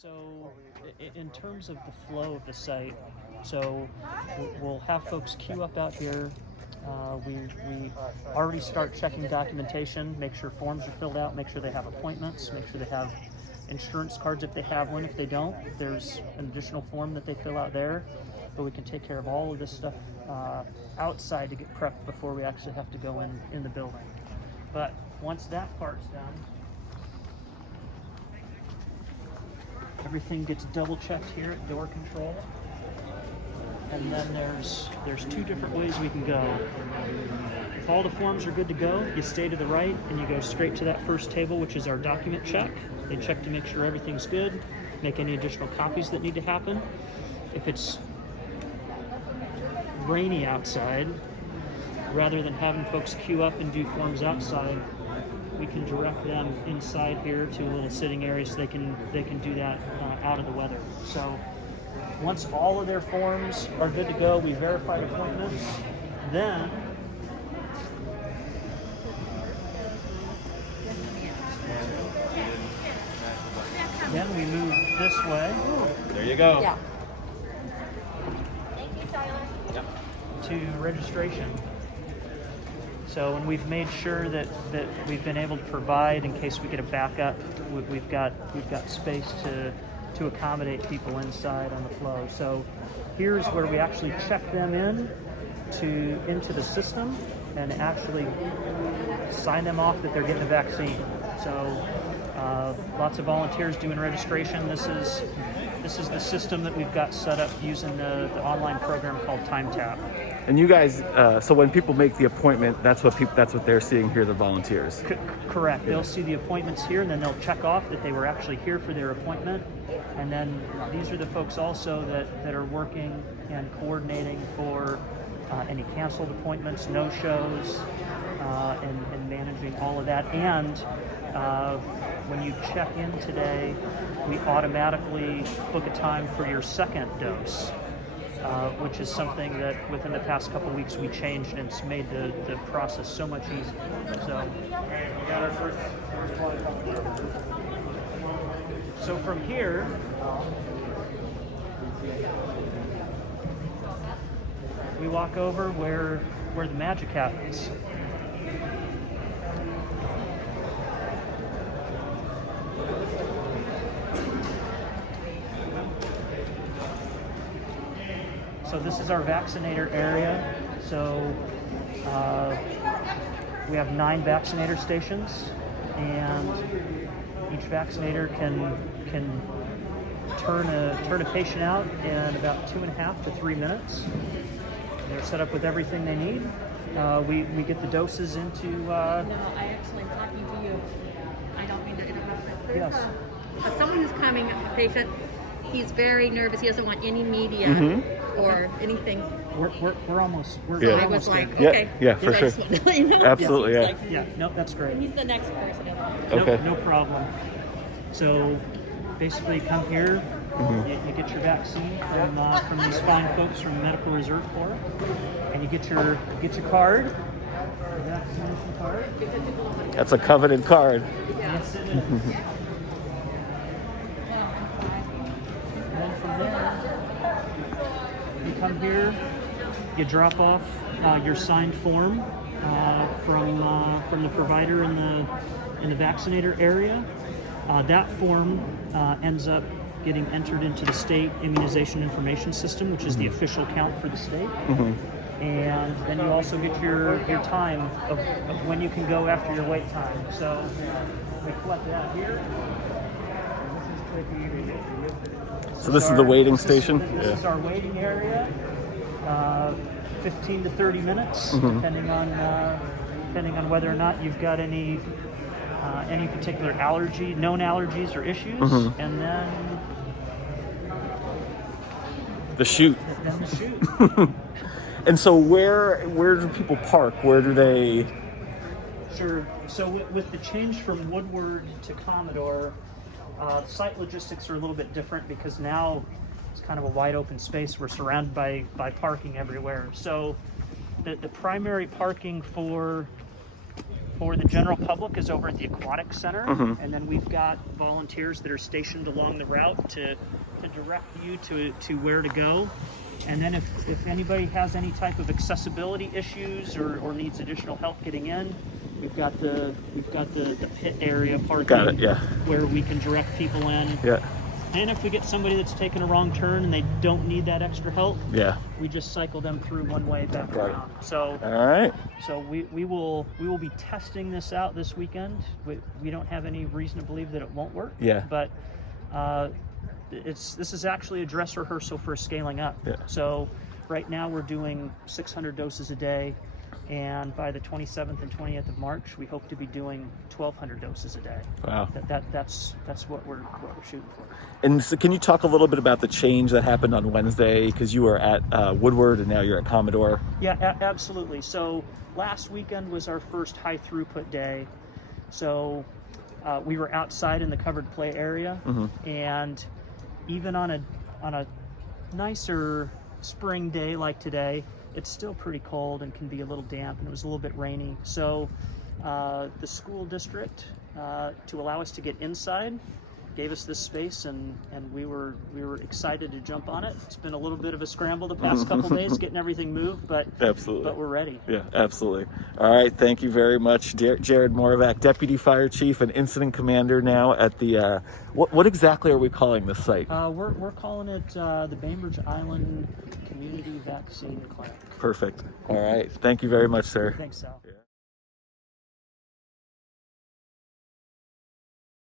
So in terms of the flow of the site, so we'll have folks queue up out here. We already start checking documentation, make sure forms are filled out, make sure they have appointments, make sure they have insurance cards if they have one. If they don't, there's an additional form that they fill out there. But we can take care of all of this stuff outside to get prepped before we actually have to go in the building. But once that part's done, everything gets double checked here at door control. And then there's two different ways we can go. If all the forms are good to go, you stay to the right and you go straight to that first table, which is our document check. They check to make sure everything's good, make any additional copies that need to happen. If it's rainy outside, rather than having folks queue up and do forms outside, we can direct them inside here to a little sitting area so they can do that out of the weather. So once all of their forms are good to go, we verify appointments, then we move this way. There you go. Yeah. To registration. So when we've made sure that we've been able to provide in case we get a backup, we've got space to accommodate people inside on the flow. So here's where we actually check them into the system and actually sign them off that they're getting a vaccine. So lots of volunteers doing registration. This is the system that we've got set up using the online program called TimeTap. And you guys, so when people make the appointment, that's what they're seeing here, the volunteers. Correct. They'll see the appointments here, and then they'll check off that they were actually here for their appointment. And then these are the folks also that are working and coordinating for any canceled appointments, no-shows, and managing all of that. And when you check in today, we automatically book a time for your second dose. Which is something that within the past couple of weeks we changed, and it's made the process so much easier. So from here, we walk over where the magic happens. So this is our vaccinator area. So we have 9 vaccinator stations, and each vaccinator can turn a patient out in about 2.5 to 3 minutes. They're set up with everything they need. We get the doses into. No, I actually am talking to you. I don't mean to interrupt. Yes. But someone who's coming, a patient, he's very nervous. He doesn't want any media or anything. We're almost. I was like, there. okay. Yeah, for I sure. just want to let you know. Absolutely, yeah. Yeah. No, that's great. He's the next person. Okay. No problem. So basically, come here. You get your vaccine from these fine folks from the Medical Reserve Corps, and you get your card, your vaccination card. That's a coveted card. Yes, it is. And then from there, you come here, you drop off your signed form from the provider in the vaccinator area. That form ends up getting entered into the state immunization information system, which is the official count for the state. And then you also get your time of when you can go after your wait time. So we collect that here. So this is the waiting station? This is our waiting area. 15 to 30 minutes, depending on whether or not you've got any particular allergy, known allergies or issues, and then the chute. And so where do people park? Where do they? Sure. So with the change from Woodward to Commodore, site logistics are a little bit different because now it's kind of a wide open space. We're surrounded by parking everywhere. So the primary parking for for the general public is over at the Aquatic Center, Mm-hmm. and then we've got volunteers that are stationed along the route to direct you to where to go. And then if anybody has any type of accessibility issues or needs additional help getting in, we've got the pit area parking. Got it, yeah. Where we can direct people in. Yeah. And if we get somebody that's taken a wrong turn and they don't need that extra help, Yeah. we just cycle them through one way back Got it. around. So All right. so we will be testing this out this weekend. We don't have any reason to believe that it won't work. Yeah. But this is actually a dress rehearsal for scaling up. Yeah. So right now we're doing 600 doses a day, and by the 27th and 20th of March, we hope to be doing 1,200 doses a day. Wow. That's what we're shooting for. And so can you talk a little bit about the change that happened on Wednesday? Because you were at Woodward and now you're at Commodore. Yeah, absolutely. So last weekend was our first high throughput day. So we were outside in the covered play area, and even on a nicer spring day like today, it's still pretty cold and can be a little damp, and it was a little bit rainy. So the school district, to allow us to get inside, gave us this space, and we were excited to jump on it. It's been a little bit of a scramble the past couple days getting everything moved, but Absolutely. but we're ready. Yeah, absolutely. All right, thank you very much, Jared Moravak, Deputy Fire Chief and Incident Commander now at the, what exactly are we calling this site? We're calling it the Bainbridge Island Community Vaccine Clinic. Perfect. All right, thank you very much, sir. Thanks, Sal. Yeah.